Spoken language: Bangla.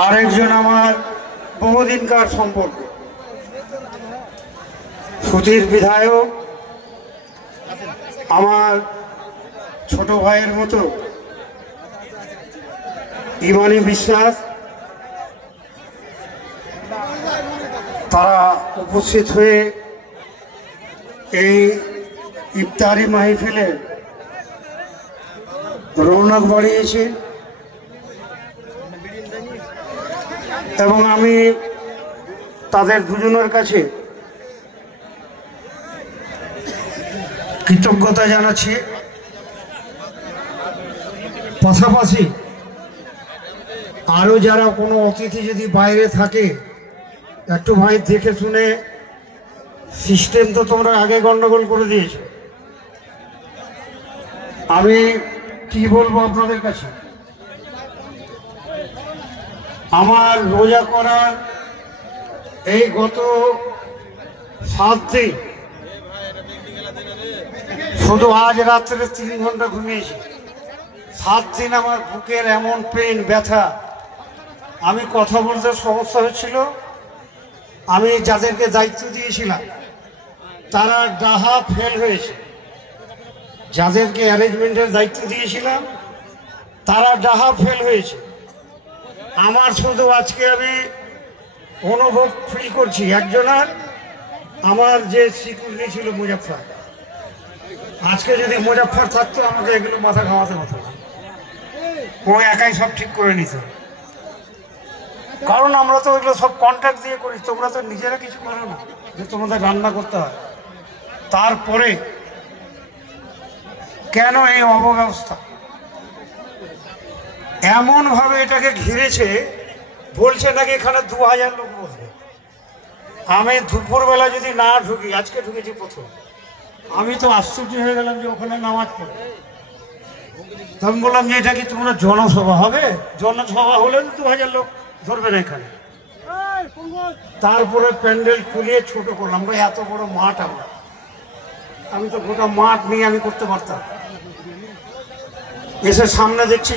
আরেকজন আমার বহুদিনকার সম্পর্ক, সুধীর বিধায়ক, আমার ছোট ভাইয়ের মতো ইমানি বিশ্বাস, তারা উপস্থিত হয়ে এই ইফতারি মাহফিলে রৌনক বাড়িয়েছে এবং আমি তাদের দুজনের কাছে কৃতজ্ঞতা জানাচ্ছি। পাশাপাশি আরও যারা কোনো অতিথি যদি বাইরে থাকে একটু ভাই দেখে শুনে, সিস্টেম তো তোমরা আগে গন্ডগোল করে দিয়েছো। আমি কি বলবো আপনাদের কাছে, আমার রোজা করার এই গত 7 দিন, শুধু আজ রাত্রে 3 ঘন্টা ঘুমিয়েছি। 7 দিন আমার বুকের এমন পেন, ব্যথা, আমি কথা বলতে সমস্যা হচ্ছিল। আমি যাদেরকে দায়িত্ব দিয়েছিলাম তারা ডাহা ফেল হয়েছে, যাদেরকে অ্যারেঞ্জমেন্টের দায়িত্ব দিয়েছিলাম তারা ডাহা ফেল হয়েছে। আমার শুধু আজকে আমি অনুভব ফিল করছি, একজনের আমার যে সিকিউরিটি ছিল মুজাফফর, আজকে যদি মুজাফফর থাকতো আমাকে এগুলো মাথা ঘামাতে হতো, ও একাই সব ঠিক করে নিত। কারণ আমরা তো ওইগুলো সব কন্ট্রাক্ট দিয়ে করি, তোমরা তো নিজেরা কিছু করো না যে তোমাদের রান্না করতে হয়। তারপরে কেন এই অবব্যবস্থা? এমনভাবে এটাকে ঘিরেছে, বলছে নাকি এখানে 2000 লোক বসবে। আমি দুপুরবেলা যদি না ঢুকি, আজকে ঢুকেছি প্রথম, আমি তো আশ্চর্য হয়ে গেলাম যে ওখানে নামাজ পড়ে। তখন বললাম যে এটা কি তোমরা জনসভা হবে? জনসভা হলে 2000 লোক ধরবে না এখানে। তারপরে প্যান্ডেল খুলিয়ে ছোট করলাম, এত বড় মাঠ আমার, আমি তো গোটা মাঠ নিয়ে আমি করতে পারতাম। এসে সামনে দেখছি